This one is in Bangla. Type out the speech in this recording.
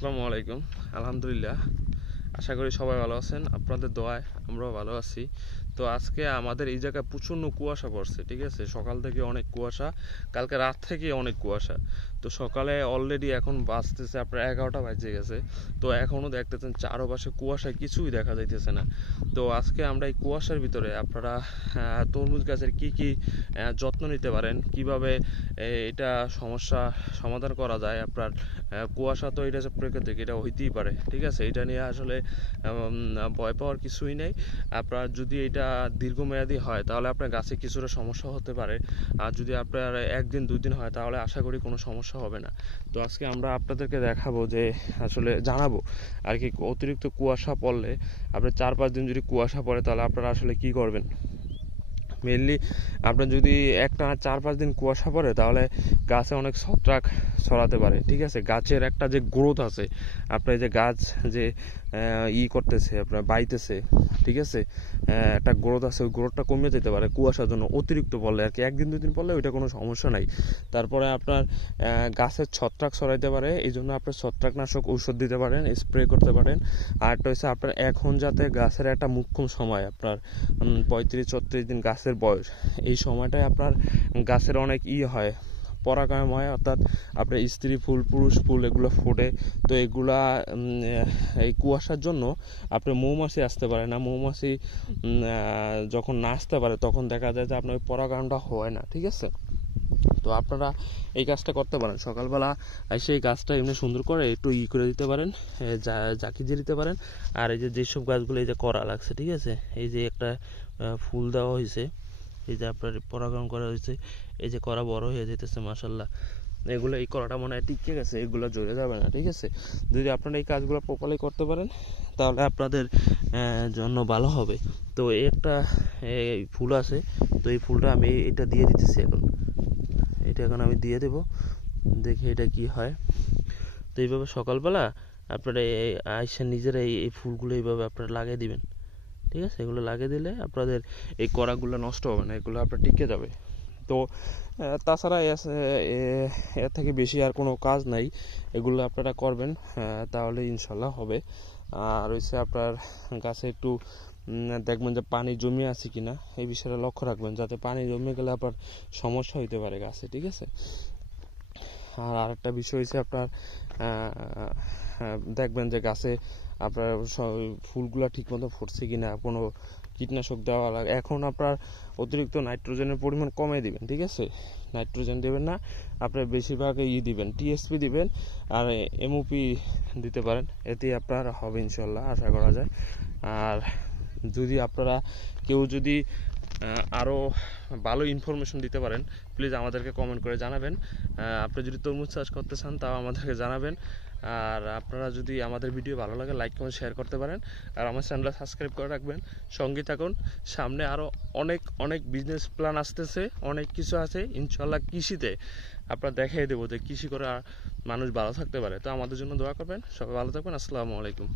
আসসালামু আলাইকুম। আলহামদুলিল্লাহ, আশা করি সবাই ভালো আছেন। আপনাদের দোয়ায় আমরাও ভালো আছি। তো আজকে আমাদের এই জায়গায় প্রচণ্ড কুয়াশা পড়ছে, ঠিক আছে। সকাল থেকে অনেক কুয়াশা, কালকে রাত থেকে অনেক কুয়াশা। তো সকালে অলরেডি এখন বাজতেছে আপনার 11টা বাজে গেছে। তো এখনও দেখতেছেন চারপাশে কুয়াশায় কিছুই দেখা যাইতেছে না। তো আজকে আমরা এই কুয়াশার ভিতরে আপনারা তরমুজ গাছের কি কি যত্ন নিতে পারেন, কিভাবে এটা সমস্যা সমাধান করা যায়। আপনার কুয়াশা তো এটা যে প্রাকৃতিক, এটা হইতেই পারে, ঠিক আছে। এটা নিয়ে আসলে ভয় পাওয়ার কিছুই নেই। আপনার যদি এটা দীর্ঘমেয়াদী হয় তাহলে আপনার গাছে কিছুটা সমস্যা হতে পারে, আর যদি আপনার একদিন দুদিন হয় তাহলে আশা করি কোনো সমস্যা হবে না। তো আজকে আমরা আপনাদেরকে দেখাবো যে আসলে জানাবো আর কি, অতিরিক্ত কুয়াশা পড়লে আপনার 4-5 দিন যদি কুয়াশা পড়ে তাহলে আপনারা আসলে কি করবেন। মেনলি আপনার যদি একটানা 4-5 দিন কুয়াশা পড়ে তাহলে গাছে অনেক ছত্রাক ছড়াতে পারে, ঠিক আছে। গাছের একটা যে গ্রোথ আছে, আপনার যে গাছ যে করতেছে আপনার বাইতেছে, ঠিক আছে, একটা গ্রোথ আছে, ওই গ্রোথটা কমে যেতে পারে কুয়াশার জন্য অতিরিক্ত পড়লে আর কি। একদিন দুদিন পড়লে ওইটা কোনো সমস্যা নাই। তারপরে আপনার গাছের ছত্রাক ছড়াইতে পারে, এই জন্য আপনার ছত্রাকনাশক ঔষধ দিতে পারেন, স্প্রে করতে পারেন। আর একটা হচ্ছে আপনার এখন যাতে গাছের একটা মুখ্যম সময় আপনার 35-36 দিন গাছের বয়স, এই সময়টায় আপনার গাছের অনেক হয়, পরাগায়ন হয়, অর্থাৎ আপনার স্ত্রী ফুল পুরুষ ফুল এগুলো ফোটে। তো এগুলা এই কুয়াশার জন্য আপনার মৌমাছি আসতে পারে না। মৌমাছি যখন না আসতে পারে তখন দেখা যায় যে আপনার ওই পরাগায়নটা হয় না, ঠিক আছে। তো আপনারা এই কাজটা করতে পারেন, সকালবেলা এসে এই গাছটা এমনি সুন্দর করে একটু করে দিতে পারেন, জাকি দিয়ে দিতে পারেন। আর এই যে যেসব গাছগুলো এই যে করা লাগছে, ঠিক আছে, এই যে একটা ফুল দেওয়া হয়েছে, এই যে আপনার পরাগায়ন করা হয়েছে, এই যে করা বড় হয়ে যেতেছে মাশাল্লাহ। এগুলো এই করাটা মনে হয় টিকে গেছে, এগুলো জ্বলে যাবে না, ঠিক আছে। যদি আপনারা এই কাজগুলো প্রপারলি করতে পারেন তাহলে আপনাদের জন্য ভালো হবে। তো এই একটা ফুল আছে, তো এই ফুলটা আমি এটা দিয়ে দিতেছি এখন, এটা এখন আমি দিয়ে দেব, দেখি এটা কি হয়। তো এইভাবে সকালবেলা আপনারা আইসা নিজেরা এই ফুলগুলো এইভাবে আপনারা লাগিয়ে দিবেন, ঠিক আছে। এগুলো লাগিয়ে দিলে আপনাদের এই করাগুলো নষ্ট হবে না, এগুলো আপনার টিকে যাবে। তো তাছাড়া এর থেকে বেশি আর কোনো কাজ নাই, এগুলো আপনারা করবেন, তাহলে ইনশাল্লাহ হবে। আর হচ্ছে আপনার গাছে একটু দেখবেন যে পানি জমে আছে কিনা, এই বিষয়টা লক্ষ্য রাখবেন, যাতে পানি জমে গেলে আপনার সমস্যা হইতে পারে গাছে, ঠিক আছে। আর আরেকটা বিষয় হচ্ছে আপনার দেখবেন যে গাছে আপনার ফুলগুলা ঠিকমতো ফুটছে কিনা, কোনো কীটনাশক দেওয়া লাগে। এখন আপনার অতিরিক্ত নাইট্রোজেনের পরিমাণ কমে দিবেন, ঠিক আছে। নাইট্রোজেন দেবেন না, আপনার বেশিরভাগ দিবেন, টিএসপি দিবেন আর এমওপি দিতে পারেন, এতে আপনার হবে ইনশাল্লাহ, আশা করা যায়। আর যদি আপনারা কেউ যদি আরও ভালো ইনফরমেশন দিতে পারেন, প্লিজ আমাদেরকে কমেন্ট করে জানাবেন। আপনি যদি তরমুজ চাষ করতে চান তাও আমাদেরকে জানাবেন। আর আপনারা যদি আমাদের ভিডিও ভালো লাগে লাইক কমেন্ট শেয়ার করতে পারেন, আর আমার চ্যানেলটা সাবস্ক্রাইব করে রাখবেন, সঙ্গে থাকুন। সামনে আরও অনেক অনেক বিজনেস প্ল্যান আসতেছে, অনেক কিছু আছে ইনশাল্লাহ। কৃষিতে আপনারা দেখিয়ে দেবো যে কৃষি করে মানুষ ভালো থাকতে পারে। তো আমাদের জন্য দোয়া করবেন, সবাই ভালো থাকবেন। আসসালামু আলাইকুম।